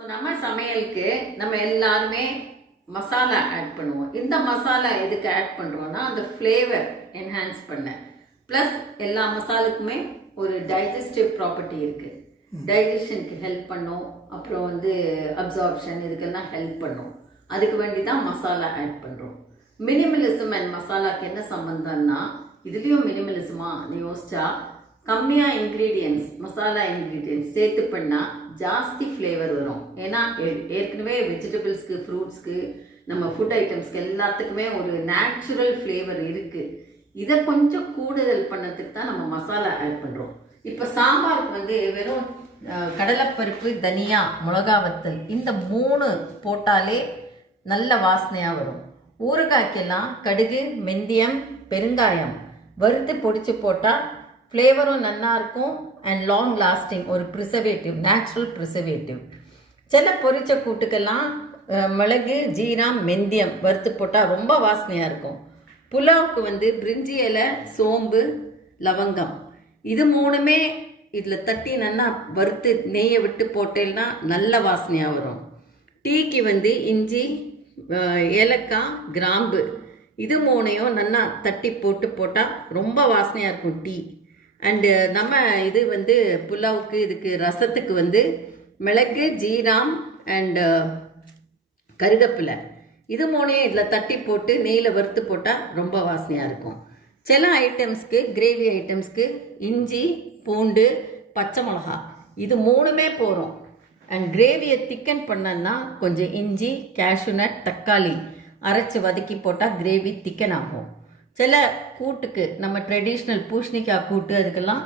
So நம்ம சமையலுக்கு நம்ம எல்லாருமே மசாலா ஆட் பண்ணுவோம். இந்த மசாலா எதுக்கு ஆட் பண்ணுறோன்னா அந்த ஃப்ளேவர் என்ஹான்ஸ் பண்ண. ப்ளஸ் எல்லா மசாலுக்குமே ஒரு டைஜஸ்டிவ் ப்ராப்பர்ட்டி இருக்குது. டைஜஷனுக்கு ஹெல்ப் பண்ணும், அப்புறம் அப்சார்ப்ஷன் இதுக்கெல்லாம் ஹெல்ப் பண்ணும். அதுக்கு வேண்டி தான் மசாலா ஆட் பண்ணுறோம். மினிமலிசம் அண்ட் மசாலாக்கு என்ன சம்மந்தம்னா, இதுலேயும் மினிமலிசமா நீ யோசிச்சா கம்மியாக இன்க்ரீடியன்ட்ஸ் மசாலா இன்க்ரீடியன்ட்ஸ் சேர்த்து பண்ணால் ஜாஸ்தி ஃப்ளேவர் வரும். ஏன்னா ஏற்கனவே வெஜிடபிள்ஸ்க்கு ஃப்ரூட்ஸ்க்கு நம்ம ஃபுட் ஐட்டம்ஸ்க்கு எல்லாத்துக்குமே ஒரு நேச்சுரல் ஃப்ளேவர் இருக்குது. இதை கொஞ்சம் கூடுதல் பண்ணதுக்கு தான் நம்ம மசாலா ஆட் பண்ணுறோம். இப்போ சாம்பாருக்கு வெறும் கடலைப்பருப்பு, தனியா, மிளகா வத்தல் இந்த 3 போட்டாலே நல்ல வாசனையாக வரும். ஊறுகாய்க்கெல்லாம் கடுகு, வெந்தயம், பெருங்காயம் வறுத்து பொடிச்சு போட்டால் ஃப்ளேவரும் நல்லா இருக்கும் அண்ட் லாங் லாஸ்டிங். ஒரு ப்ரிசர்வேட்டிவ், நேச்சுரல் ப்ரிசர்வேட்டிவ். சில பொரிச்ச கூட்டுக்கெல்லாம் மிளகு, ஜீரம், வெந்தயம் வறுத்து போட்டால் ரொம்ப வாசனையாக இருக்கும். புலாவுக்கு பிரிஞ்சி இலை, சோம்பு, லவங்கம் இது 3மே இதில் தட்டி நல்லா வறுத்து நெய்யை விட்டு போட்டேன்னா நல்ல வாசனையாக வரும். டீக்கு இஞ்சி, ஏலக்காய், கிராம்பு இது 3ஐயும் நல்லா தட்டி போட்டால் ரொம்ப வாசனையாக இருக்கும் டீ. அண்டு நம்ம இது புலாவுக்கு இதுக்கு ரசத்துக்கு மிளகு, ஜீரம் அண்டு கருவேப்பிலை இது 3ஐயும் இதில் தட்டி போட்டு நெய்யில் வறுத்து போட்டால் ரொம்ப வாசனையாக இருக்கும். சில ஐட்டம்ஸ்க்கு, கிரேவி ஐட்டம்ஸ்க்கு இஞ்சி, பூண்டு, பச்சை மிளகா இது 3மே போகிறோம். அண்ட் கிரேவியை திக்கன் பண்ணன்னா கொஞ்சம் இஞ்சி, கேஷ்யூநட், தக்காளி அரைச்சி வதக்கி போட்டால் கிரேவி திக்கன் ஆகும். சில கூட்டுக்கு நம்ம ட்ரெடிஷ்னல் பூஷ்ணிக்காய் கூட்டு அதுக்கெல்லாம்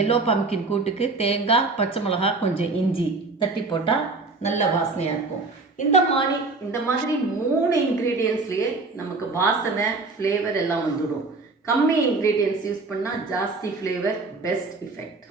எல்லோ பம்கின் கூட்டுக்கு தேங்காய், பச்சை மிளகா, கொஞ்சம் இஞ்சி தட்டி போட்டால் நல்ல வாசனையாக இருக்கும். இந்த மாதிரி 3 இன்க்ரீடியன்ட்ஸ்லேயே நமக்கு வாசனை, ஃப்ளேவர் எல்லாம் வந்துடும். கம்மி இன்க்ரீடியன்ட்ஸ் யூஸ் பண்ணால் ஜாஸ்தி ஃப்ளேவர், பெஸ்ட் எஃபெக்ட்.